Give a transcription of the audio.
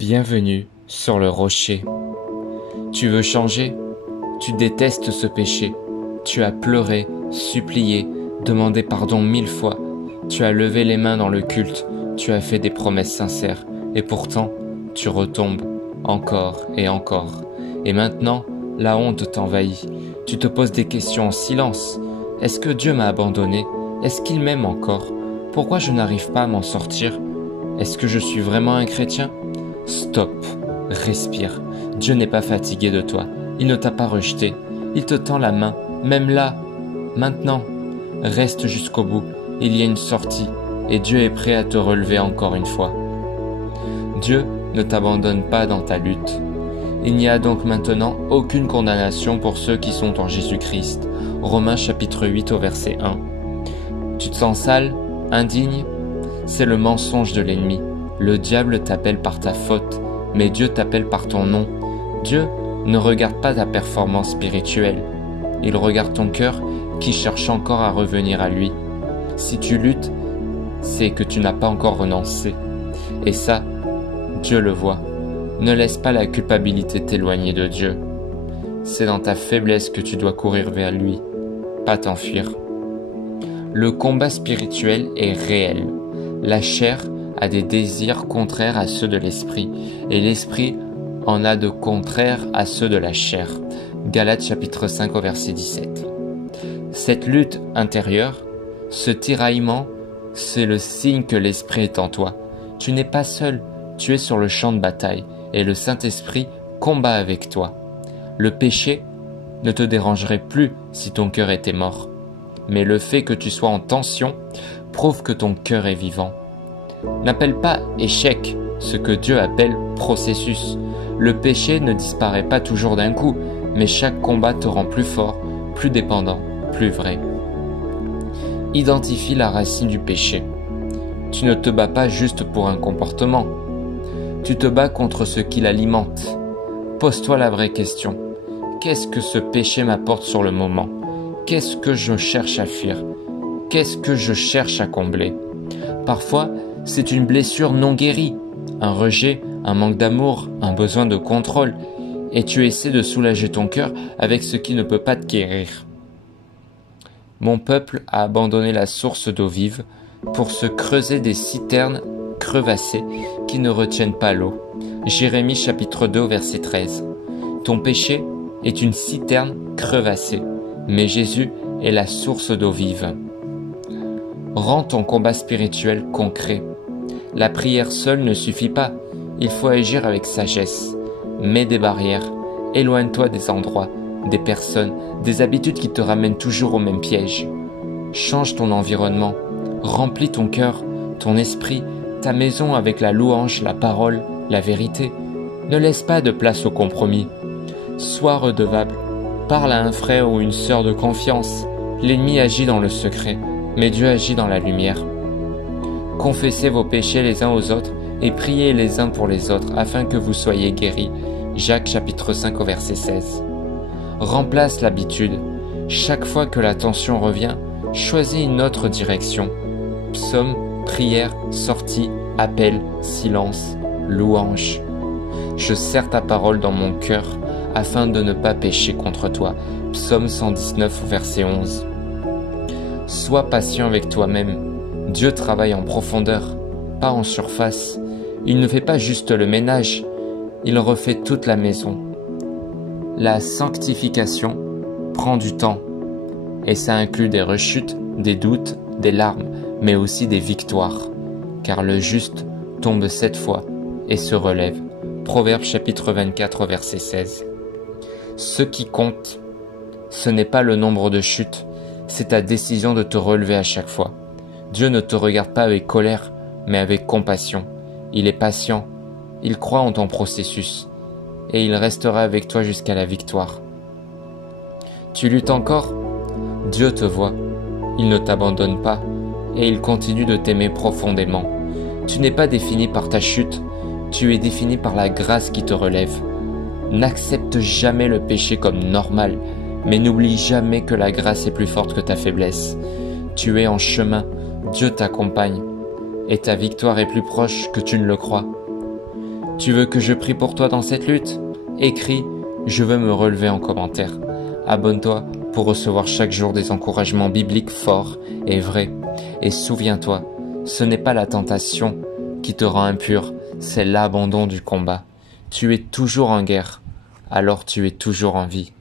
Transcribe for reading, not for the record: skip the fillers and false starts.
Bienvenue sur le rocher. Tu veux changer? Tu détestes ce péché. Tu as pleuré, supplié, demandé pardon 1000 fois. Tu as levé les mains dans le culte. Tu as fait des promesses sincères. Et pourtant, tu retombes encore et encore. Et maintenant, la honte t'envahit. Tu te poses des questions en silence. Est-ce que Dieu m'a abandonné? Est-ce qu'il m'aime encore? Pourquoi je n'arrive pas à m'en sortir? Est-ce que je suis vraiment un chrétien? Stop, respire. Dieu n'est pas fatigué de toi. Il ne t'a pas rejeté. Il te tend la main, même là, maintenant. Reste jusqu'au bout. Il y a une sortie et Dieu est prêt à te relever encore une fois. Dieu ne t'abandonne pas dans ta lutte. Il n'y a donc maintenant aucune condamnation pour ceux qui sont en Jésus-Christ. Romains chapitre 8 au verset 1. Tu te sens sale, indigne? C'est le mensonge de l'ennemi. Le diable t'appelle par ta faute, mais Dieu t'appelle par ton nom. Dieu ne regarde pas ta performance spirituelle. Il regarde ton cœur qui cherche encore à revenir à lui. Si tu luttes, c'est que tu n'as pas encore renoncé. Et ça, Dieu le voit. Ne laisse pas la culpabilité t'éloigner de Dieu. C'est dans ta faiblesse que tu dois courir vers lui, pas t'enfuir. Le combat spirituel est réel. La chair a des désirs contraires à ceux de l'esprit, et l'esprit en a de contraires à ceux de la chair. Galates chapitre 5 au verset 17. Cette lutte intérieure, ce tiraillement, c'est le signe que l'esprit est en toi. Tu n'es pas seul, tu es sur le champ de bataille, et le Saint-Esprit combat avec toi. Le péché ne te dérangerait plus si ton cœur était mort. Mais le fait que tu sois en tension prouve que ton cœur est vivant. N'appelle pas échec ce que Dieu appelle processus. Le péché ne disparaît pas toujours d'un coup, mais chaque combat te rend plus fort, plus dépendant, plus vrai. Identifie la racine du péché. Tu ne te bats pas juste pour un comportement. Tu te bats contre ce qui l'alimente. Pose-toi la vraie question. Qu'est-ce que ce péché m'apporte sur le moment? Qu'est-ce que je cherche à fuir? Qu'est-ce que je cherche à combler? Parfois, c'est une blessure non guérie, un rejet, un manque d'amour, un besoin de contrôle, et tu essaies de soulager ton cœur avec ce qui ne peut pas te guérir. Mon peuple a abandonné la source d'eau vive pour se creuser des citernes crevassées qui ne retiennent pas l'eau. Jérémie chapitre 2 verset 13. Ton péché est une citerne crevassée, mais Jésus est la source d'eau vive. Rends ton combat spirituel concret. La prière seule ne suffit pas, il faut agir avec sagesse. Mets des barrières, éloigne-toi des endroits, des personnes, des habitudes qui te ramènent toujours au même piège. Change ton environnement, remplis ton cœur, ton esprit, ta maison avec la louange, la parole, la vérité. Ne laisse pas de place au compromis. Sois redevable, parle à un frère ou une sœur de confiance. L'ennemi agit dans le secret, mais Dieu agit dans la lumière. Confessez vos péchés les uns aux autres et priez les uns pour les autres afin que vous soyez guéris. Jacques chapitre 5 au verset 16. Remplace l'habitude. Chaque fois que la tension revient, choisis une autre direction. Psaume, prière, sortie, appel, silence, louange. Je serre ta parole dans mon cœur afin de ne pas pécher contre toi. Psaume 119 au verset 11. Sois patient avec toi-même. Dieu travaille en profondeur, pas en surface. Il ne fait pas juste le ménage, il refait toute la maison. La sanctification prend du temps, et ça inclut des rechutes, des doutes, des larmes, mais aussi des victoires. Car le juste tombe 7 fois et se relève. Proverbe chapitre 24 verset 16. Ce qui compte, ce n'est pas le nombre de chutes, c'est ta décision de te relever à chaque fois. Dieu ne te regarde pas avec colère, mais avec compassion. Il est patient, il croit en ton processus, et il restera avec toi jusqu'à la victoire. Tu luttes encore? Dieu te voit, il ne t'abandonne pas, et il continue de t'aimer profondément. Tu n'es pas défini par ta chute, tu es défini par la grâce qui te relève. N'accepte jamais le péché comme normal, mais n'oublie jamais que la grâce est plus forte que ta faiblesse. Tu es en chemin, Dieu t'accompagne, et ta victoire est plus proche que tu ne le crois. Tu veux que je prie pour toi dans cette lutte? Écris « Je veux me relever » en commentaire. Abonne-toi pour recevoir chaque jour des encouragements bibliques forts et vrais. Et souviens-toi, ce n'est pas la tentation qui te rend impur, c'est l'abandon du combat. Tu es toujours en guerre, alors tu es toujours en vie.